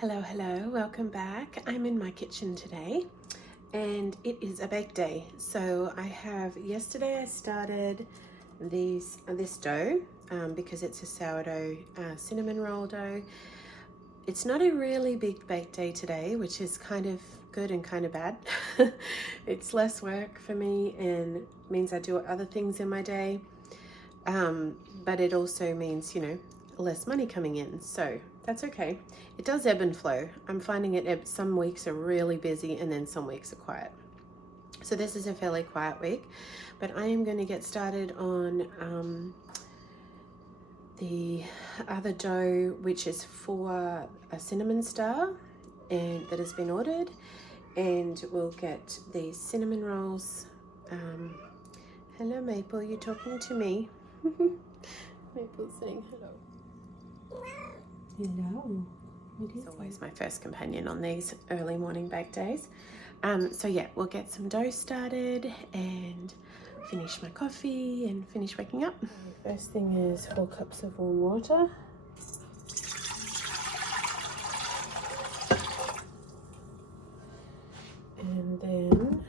Hello, welcome back. I'm in my kitchen today and it is a bake day. So yesterday I started this dough because it's a sourdough cinnamon roll dough. It's not a really big bake day today, which is kind of good and kind of bad. It's less work for me and means I do other things in my day. But it also means, less money coming in. So that's okay. It does ebb and flow. I'm finding some weeks are really busy and then some weeks are quiet. So this is a fairly quiet week, but I am going to get started on the other dough, which is for a cinnamon star and that has been ordered, and we'll get these cinnamon rolls. Hello Maple, you're talking to me. Maple's saying hello. Hello. It's always my first companion on these early morning bake days. So yeah, we'll get some dough started and finish my coffee and finish waking up. The first thing is 4 cups of warm water. And then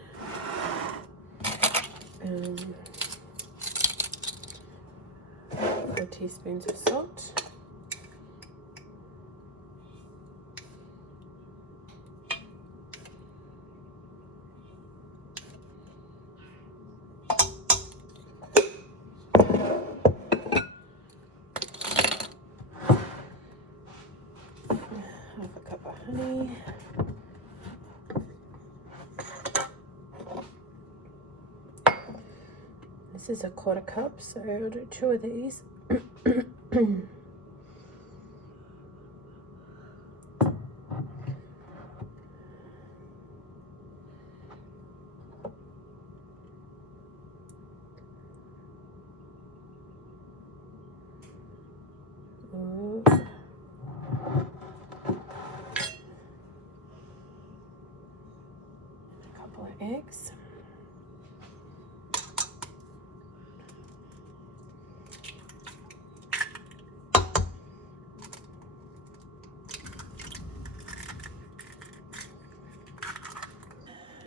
4 teaspoons of salt. Half a cup of honey. This is a 1/4 cup, so I'll do 2 of these. A couple of eggs.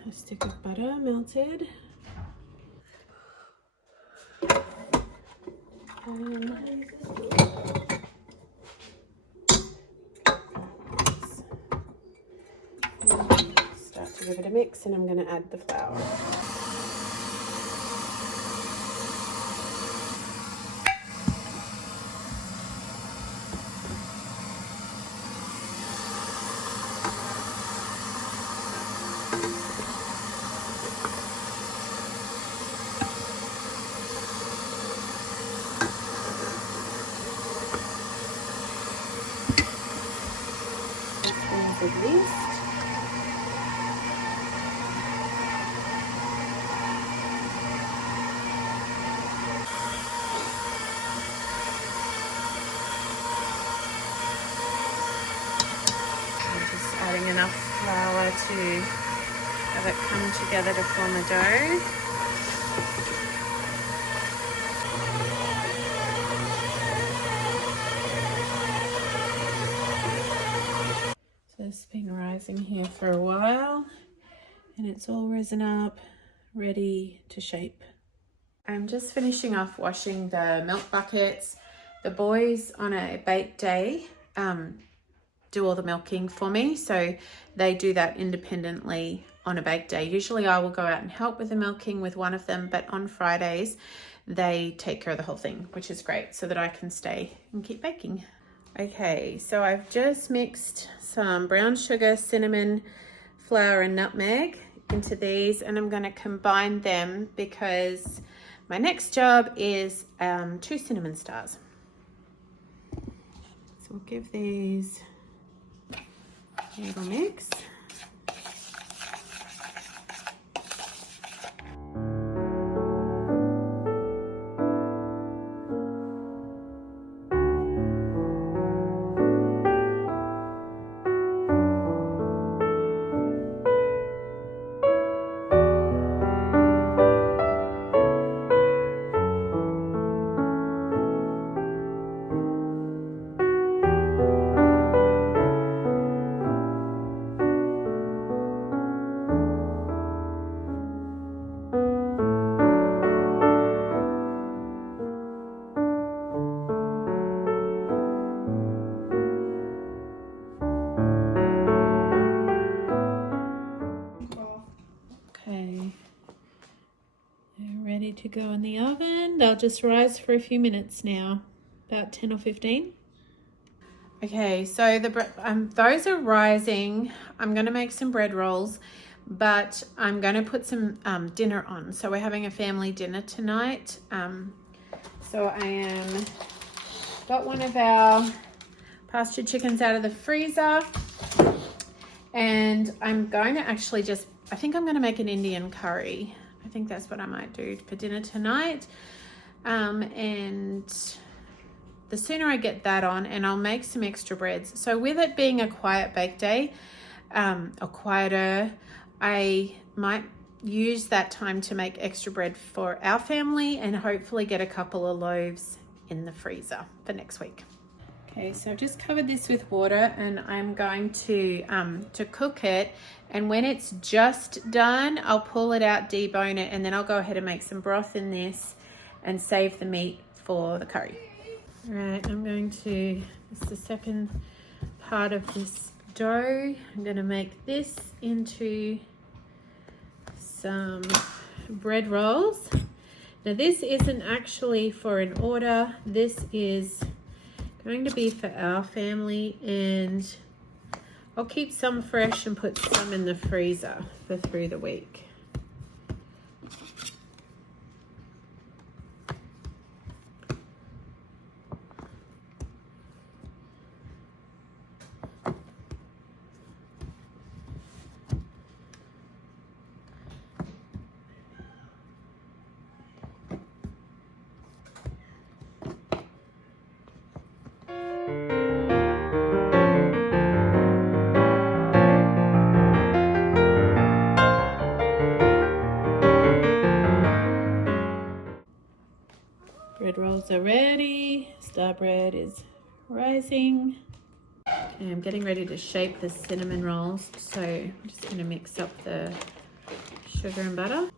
A stick of butter melted. Start to give it a mix, and I'm going to add the flour. At least. I'm just adding enough flour to have it come together to form a dough. So it's been rising here for a while and it's all risen up, ready to shape. I'm just finishing off washing the milk buckets. The boys on a bake day do all the milking for me, so they do that independently on a bake day. Usually I will go out and help with the milking with one of them, but on Fridays they take care of the whole thing, which is great, so that I can stay and keep baking. Okay, so I've just mixed some brown sugar, cinnamon, flour and nutmeg into these, and I'm going to combine them because my next job is 2 cinnamon stars. So we'll give these a little mix. ready to go in the oven. They'll just rise for a few minutes now, about 10 or 15. Okay, so those are rising. I'm going to make some bread rolls, but I'm going to put some dinner on. So we're having a family dinner tonight. So got one of our pastured chickens out of the freezer, and I'm going to actually I think I'm going to make an Indian curry. I think that's what I might do for dinner tonight. And the sooner I get that on, and I'll make some extra breads. So with it being a quiet bake day, or quieter, I might use that time to make extra bread for our family and hopefully get a couple of loaves in the freezer for next week. Okay, so I've just covered this with water, and I'm going to cook it. And when it's just done, I'll pull it out, debone it, and then I'll go ahead and make some broth in this and save the meat for the curry. All right, I'm going to, this is the second part of this dough. I'm going to make this into some bread rolls. Now this isn't actually for an order. This is going to be for our family, and I'll keep some fresh and put some in the freezer for through the week. Bread rolls are ready. Star bread is rising. Okay, I'm getting ready to shape the cinnamon rolls. So I'm just going to mix up the sugar and butter.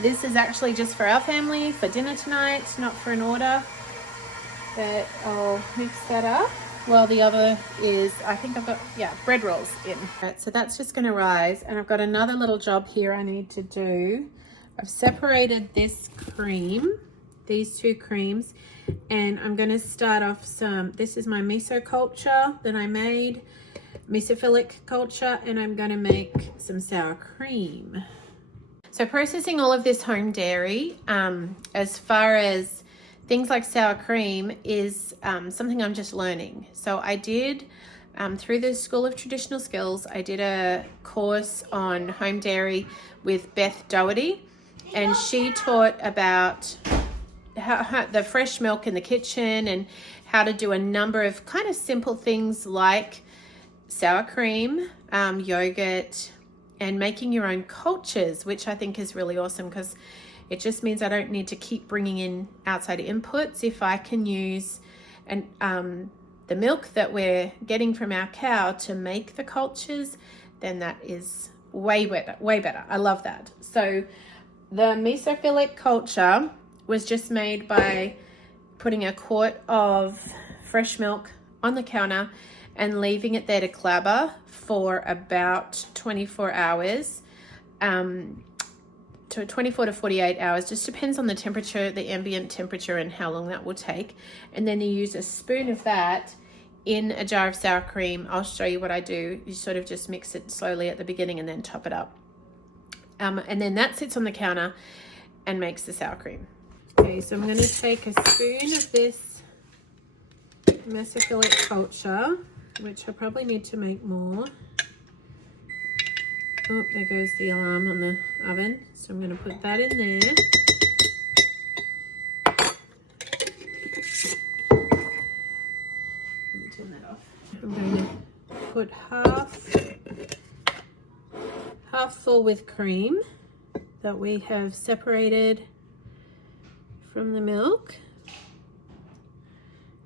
This is actually just for our family for dinner tonight, not for an order, but I'll mix that up. Well, the other is, I think I've got, bread rolls in. Right, so that's just gonna rise, and I've got another little job here I need to do. I've separated this cream, these two creams, and I'm gonna start off this is my miso culture that I made, mesophilic culture, and I'm gonna make some sour cream. So processing all of this home dairy, as far as things like sour cream, is something I'm just learning. So I did, through the School of Traditional Skills, I did a course on home dairy with Beth Doherty, and she taught about how the fresh milk in the kitchen and how to do a number of kind of simple things like sour cream, yogurt, and making your own cultures, which I think is really awesome because it just means I don't need to keep bringing in outside inputs. If I can use the milk that we're getting from our cow to make the cultures, then that is way better. I love that. So the mesophilic culture was just made by putting a quart of fresh milk on the counter and leaving it there to clabber for about 24 hours, to 24 to 48 hours, just depends on the temperature, the ambient temperature, and how long that will take. And then you use a spoon of that in a jar of sour cream. I'll show you what I do. You sort of just mix it slowly at the beginning and then top it up. And then that sits on the counter and makes the sour cream. Okay, so I'm going to take a spoon of this mesophilic culture, which I probably need to make more. Oh, there goes the alarm on the oven. So I'm going to put that in there. Let me turn that off. I'm going to put half full with cream that we have separated from the milk.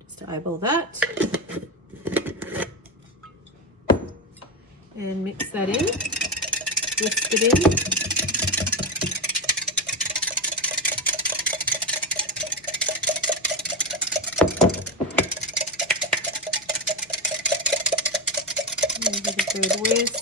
Just eyeball that. And mix that in. Whisk it in. Give it a good whisk.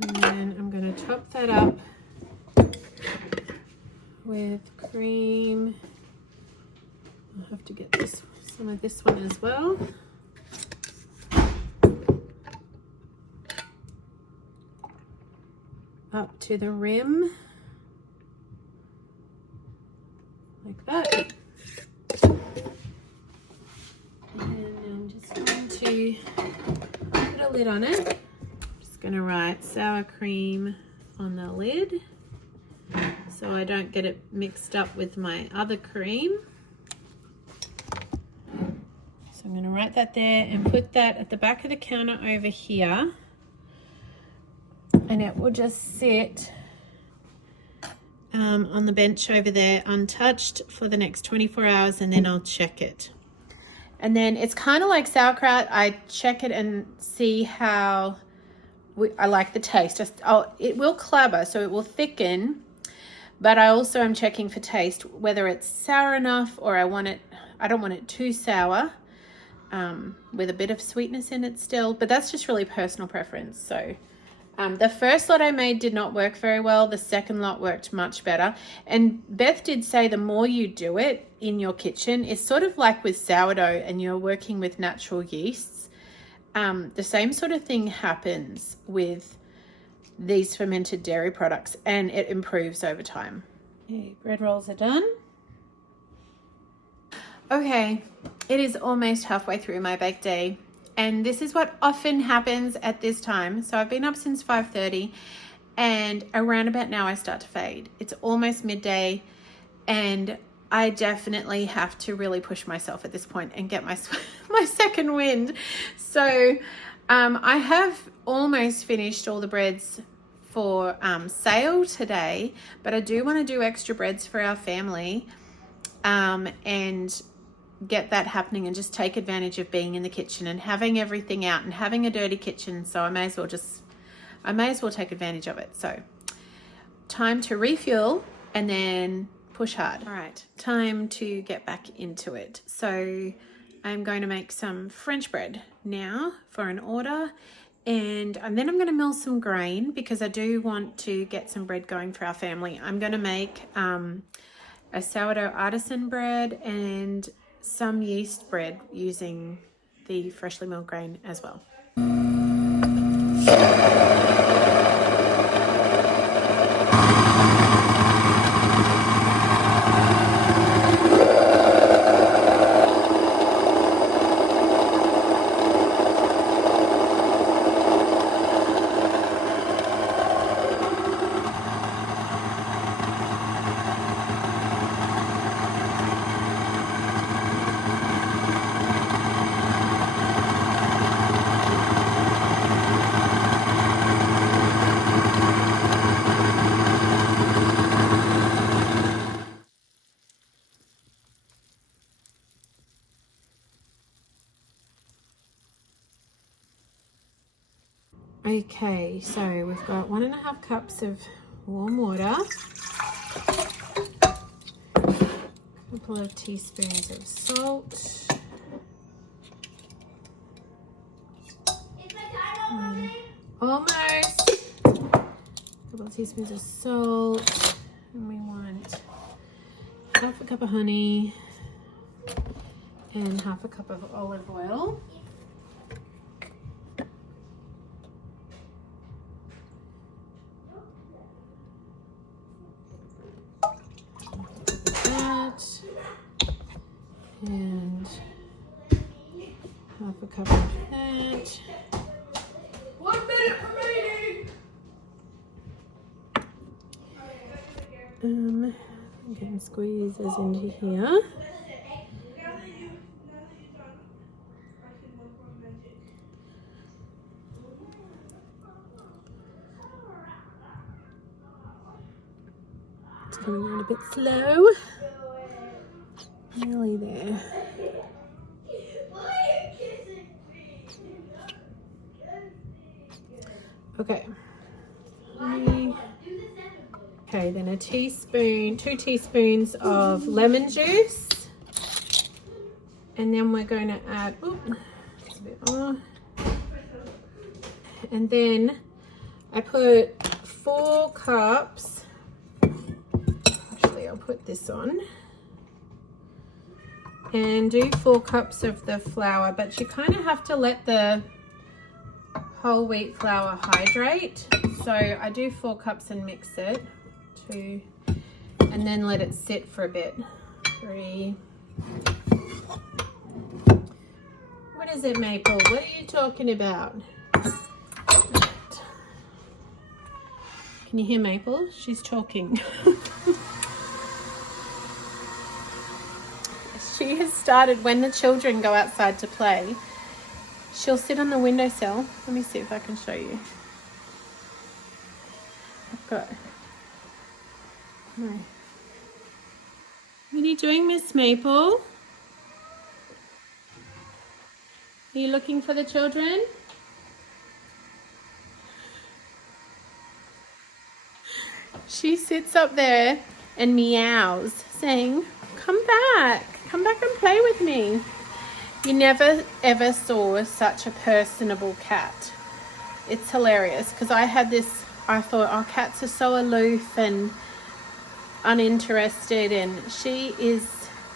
And then I'm going to top that up with cream. I'll have to get some of this one as well. Up to the rim, like that. And I'm just going to put a lid on it. Just going to write sour cream on the lid so I don't get it mixed up with my other cream. So I'm going to write that there and put that at the back of the counter over here. And it will just sit on the bench over there untouched for the next 24 hours, and then I'll check it. And then it's kind of like sauerkraut. I check it and see how I like the taste. It will clabber, so it will thicken, but I also am checking for taste, whether it's sour enough or I don't want it too sour, with a bit of sweetness in it still, but that's just really personal preference. So the first lot I made did not work very well. The second lot worked much better. And Beth did say the more you do it in your kitchen, it's sort of like with sourdough and you're working with natural yeasts. The same sort of thing happens with these fermented dairy products, and it improves over time. Okay, bread rolls are done. Okay, it is almost halfway through my bake day. And this is what often happens at this time. So I've been up since 5:30, and around about now I start to fade. It's almost midday, and I definitely have to really push myself at this point and get my second wind. So I have almost finished all the breads for sale today, but I do want to do extra breads for our family and get that happening and just take advantage of being in the kitchen and having everything out and having a dirty kitchen. So I may as well take advantage of it. So time to refuel and then push hard. All right, time to get back into it. So I'm going to make some French bread now for an order, and then I'm going to mill some grain because I do want to get some bread going for our family. I'm going to make a sourdough artisan bread and some yeast bread using the freshly milled grain as well. Okay, so we've got 1.5 cups of warm water, a couple of teaspoons of salt, almost, a couple of teaspoons of salt, and we want 1/2 cup of honey and 1/2 cup of olive oil. minute. 1 minute remaining. I'm going to squeeze this into here. It's coming on a bit slow. Nearly there. Okay. Okay, then a teaspoon, 2 teaspoons of lemon juice. And then we're going to add, a bit more. And then I put 4 cups. Actually, I'll put this on. And do 4 cups of the flour, but you kind of have to let the whole wheat flour hydrate. So I do 4 cups and mix it. 2, and then let it sit for a bit. 3. What is it, Maple? What are you talking about? Right. Can you hear Maple? She's talking. She has started, when the children go outside to play, she'll sit on the windowsill. Let me see if I can show you. I've got... No. What are you doing, Miss Maple? Are you looking for the children? She sits up there and meows, saying, come back and play with me. You never ever saw such a personable cat. It's hilarious, because I thought, oh, cats are so aloof and uninterested, and she is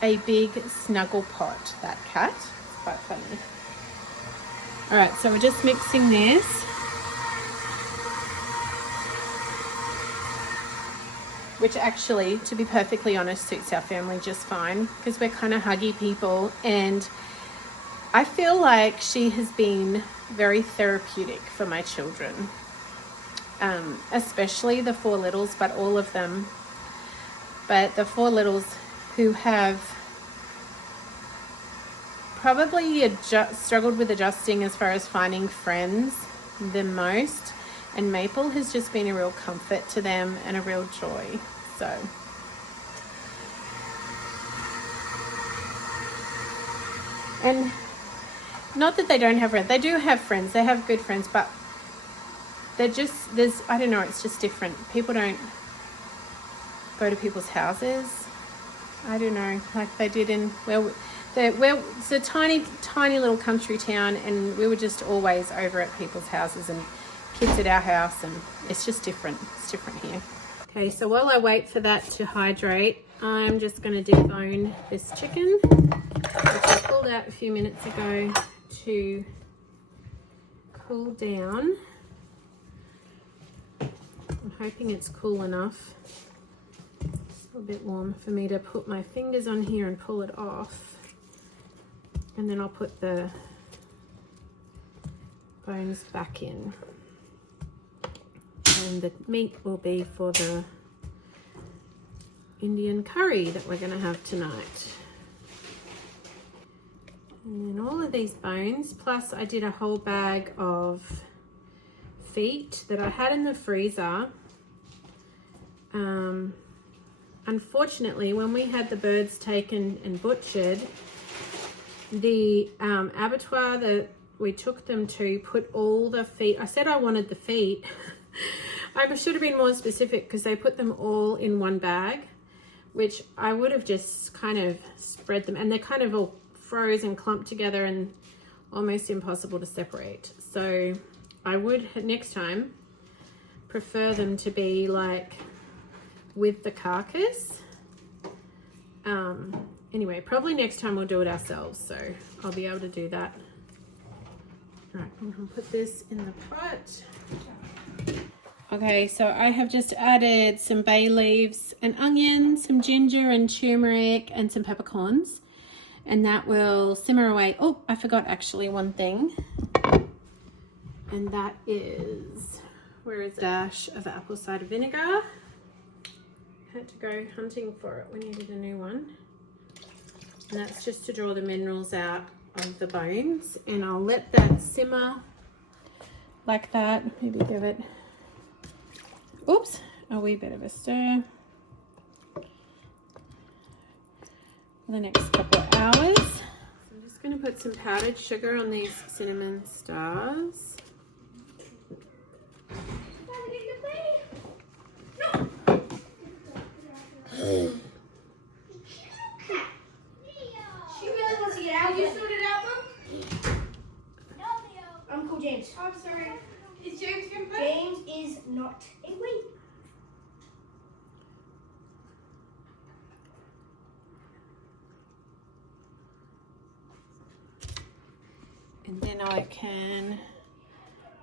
a big snuggle pot, that cat. It's quite funny. All right, so we're just mixing this. Which actually, to be perfectly honest, suits our family just fine, because we're kind of huggy people, and I feel like she has been very therapeutic for my children, especially the 4 littles, but all of them. But the 4 littles who have probably struggled with adjusting as far as finding friends the most, and Maple has just been a real comfort to them and a real joy. So and not that they don't have friends, they do have friends, they have good friends, but they're just, I don't know, it's just different. People don't go to people's houses, I don't know, like they did in, it's a tiny little country town, and we were just always over at people's houses and kids at our house, and it's just different. It's different here. Okay, so while I wait for that to hydrate, I'm just going to debone this chicken, which I pulled out a few minutes ago to cool down. I'm hoping it's cool enough. It's a bit warm for me to put my fingers on here and pull it off. And then I'll put the bones back in. And the meat will be for the Indian curry that we're going to have tonight. And then all of these bones, plus I did a whole bag of feet that I had in the freezer. Unfortunately, when we had the birds taken and butchered, the abattoir that we took them to put all the feet, I said I wanted the feet. I should have been more specific, because they put them all in one bag, which I would have just kind of spread them, and they're kind of all froze and clumped together and almost impossible to separate. So I would next time prefer them to be like with the carcass. Anyway, probably next time we'll do it ourselves, so I'll be able to do that. All right, I'm gonna put this in the pot. Okay, so I have just added some bay leaves, an onion, some ginger and turmeric, and some peppercorns, and that will simmer away. Oh, I forgot actually one thing. And that is, where is it? Dash of apple cider vinegar. Had to go hunting for it. We needed a new one. And that's just to draw the minerals out of the bones. And I'll let that simmer like that. Maybe give it, oops, a wee bit of a stir for the next couple of hours. So I'm just going to put some powdered sugar on these cinnamon stars. She really wants to get out. You sorted out, Mum? I'm called James. I'm sorry. Is James going to play? James is not a wait. And then I can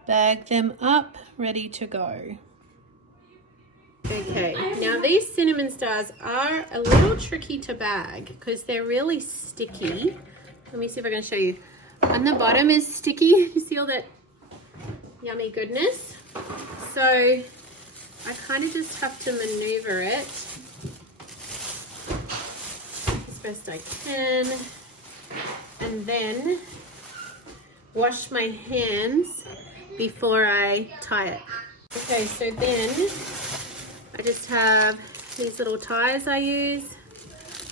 bag them up, ready to go. Okay, now these cinnamon stars are a little tricky to bag because they're really sticky. Let me see if I can show you. On the bottom is sticky. You see all that yummy goodness? So I kind of just have to maneuver it as best I can, and then wash my hands before I tie it. Okay, so then I just have these little ties I use.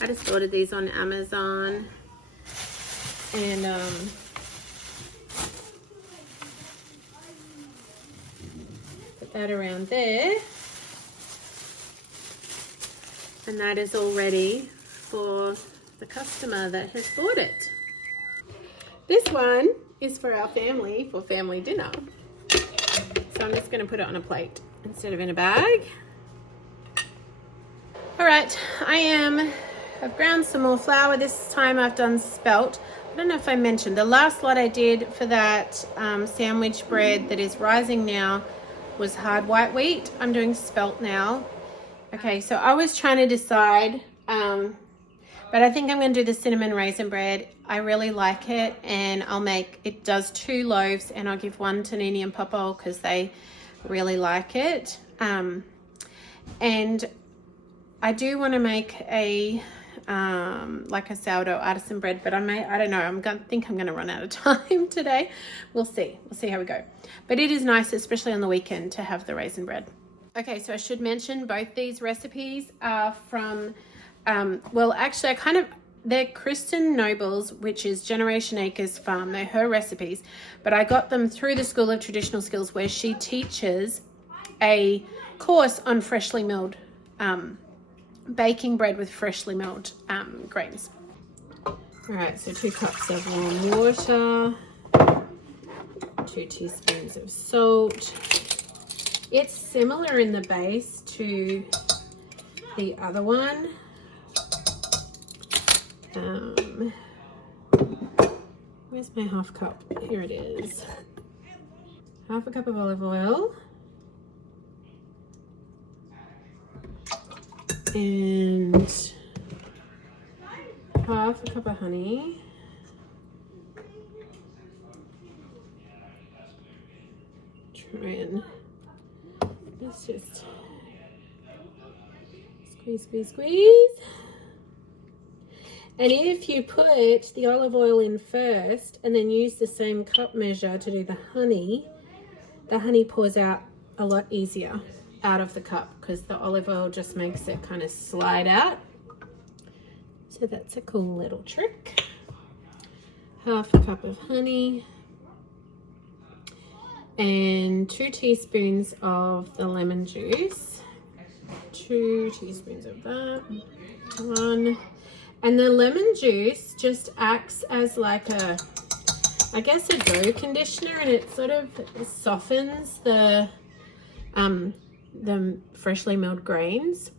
I just ordered these on Amazon, and put that around there, and that is all ready for the customer that has bought it. This one is for our family, for family dinner. So I'm just going to put it on a plate instead of in a bag. All right, I've ground some more flour. This time I've done spelt. I don't know if I mentioned, the last lot I did for that sandwich bread that is rising now was hard white wheat. I'm doing spelt now. Okay, so I was trying to decide, but I think I'm going to do the cinnamon raisin bread. I really like it, and it does 2 loaves, and I'll give one to Nini and Papa because they really like it. And I do want to make a like a sourdough artisan bread, but I don't know. think I'm going to run out of time today. We'll see how we go. But it is nice, especially on the weekend, to have the raisin bread. Okay, so I should mention both these recipes are from, well, actually, they're Kristen Noble's, which is Generation Acres Farm. They're her recipes, but I got them through the School of Traditional Skills, where she teaches a course on freshly milled baking bread with freshly milled grains. All right, so 2 cups of warm water, 2 teaspoons of salt. It's similar in the base to the other one. Where's my half cup? Here it is. Half a cup of olive oil. And half a cup of honey. Try and let's just squeeze. And if you put the olive oil in first and then use the same cup measure to do the honey pours out a lot easier out of the cup because the olive oil just makes it kind of slide out. So that's a cool little trick. Half a cup of honey and 2 teaspoons of the lemon juice. 2 teaspoons of that. 1. And the lemon juice just acts as like a dough conditioner, and it sort of softens the freshly milled grains.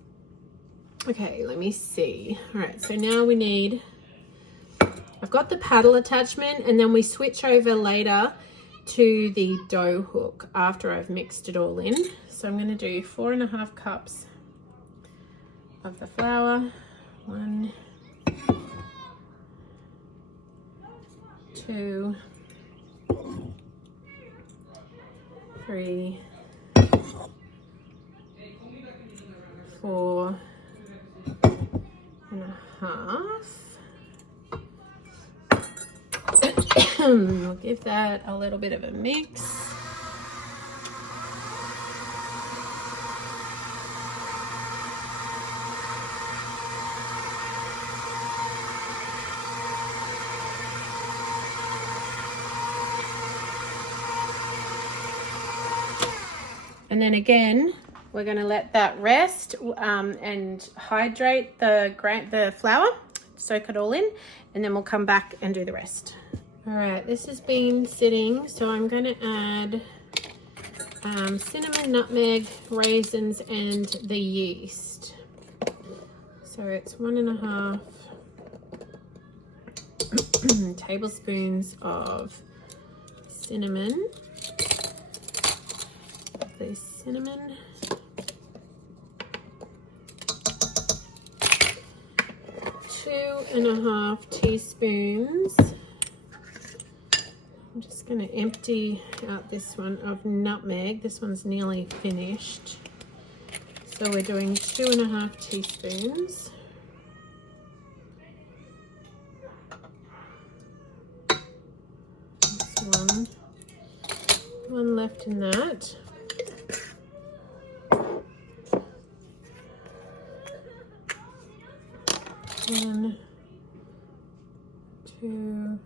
Okay, let me see. All right, so now I've got the paddle attachment, and then we switch over later to the dough hook after I've mixed it all in. So I'm going to do 4.5 cups of the flour. 1, 2, 3, 4 and a half. We'll give that a little bit of a mix. And then again, we're going to let that rest and hydrate the flour, soak it all in, and then we'll come back and do the rest. All right, this has been sitting, so I'm going to add cinnamon, nutmeg, raisins, and the yeast. So it's 1.5 tablespoons of cinnamon. The cinnamon, 2.5 teaspoons. I'm just going to empty out this one of nutmeg. This one's nearly finished. So we're doing 2.5 teaspoons. That's one left in that. 1, 2,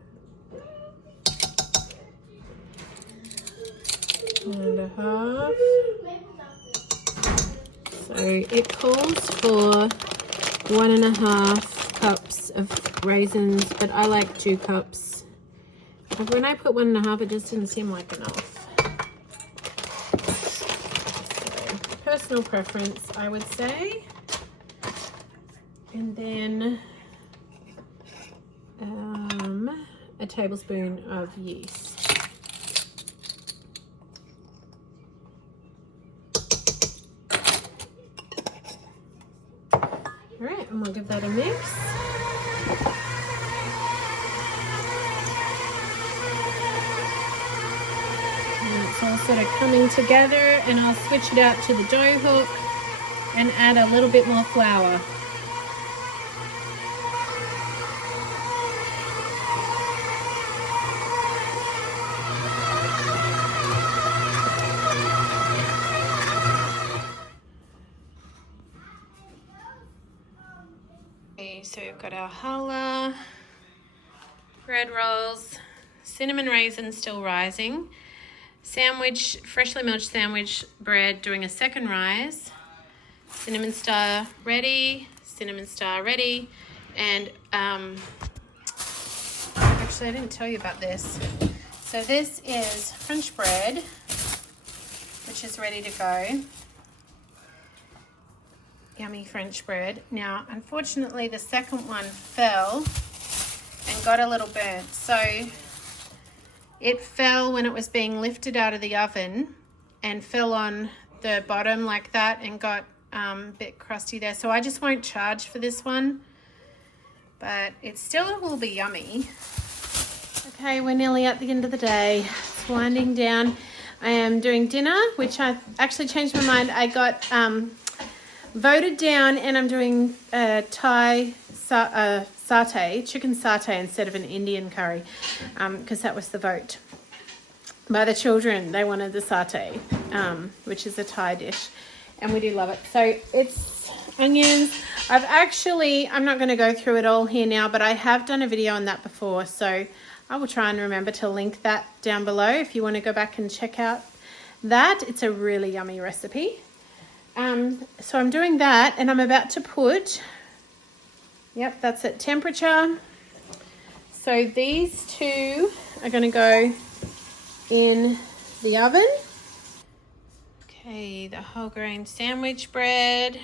1.5. So it calls for 1.5 cups of raisins, but I like 2 cups. When I put 1.5, it just didn't seem like enough. So, personal preference, I would say. And then a tablespoon of yeast. All right, and we'll give that a mix. And it's all sort of coming together, and I'll switch it out to the dough hook and add a little bit more flour. So we've got our challah, bread rolls, cinnamon raisins still rising, sandwich, freshly milked sandwich bread doing a second rise, cinnamon star ready, and actually I didn't tell you about this. So this is French bread, which is ready to go. Yummy French bread. Now, unfortunately, the second one fell and got a little burnt. So it fell when it was being lifted out of the oven and fell on the bottom like that and got a bit crusty there. So I just won't charge for this one, but it still will be yummy. Okay, we're nearly at the end of the day. It's winding down. I am doing dinner, which I've actually changed my mind. I got voted down, and I'm doing Thai satay, chicken satay instead of an Indian curry, because that was the vote by the children. They wanted the satay, which is a Thai dish, and we do love it. So it's onions. I'm not going to go through it all here now, but I have done a video on that before, so I will try and remember to link that down below if you want to go back and check out that. It's a really yummy recipe. So I'm doing that, and I'm about to put, yep, that's at temperature. So these two are going to go in the oven. Okay, the whole grain sandwich bread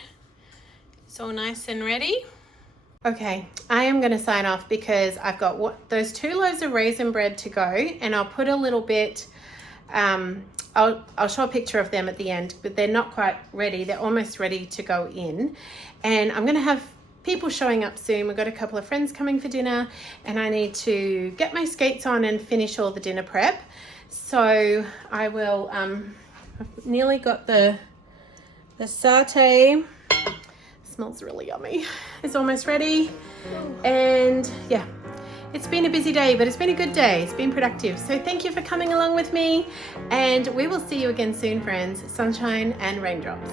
is all nice and ready. Okay, I am going to sign off because I've got those 2 loaves of raisin bread to go, and I'll put a little bit, I'll show a picture of them at the end, but they're not quite ready. They're almost ready to go in. And I'm going to have people showing up soon. We've got a couple of friends coming for dinner, and I need to get my skates on and finish all the dinner prep. So I will I've nearly got the satay. Smells really yummy. It's almost ready. And yeah, it's been a busy day, but it's been a good day. It's been productive. So thank you for coming along with me, and we will see you again soon, friends. Sunshine and raindrops.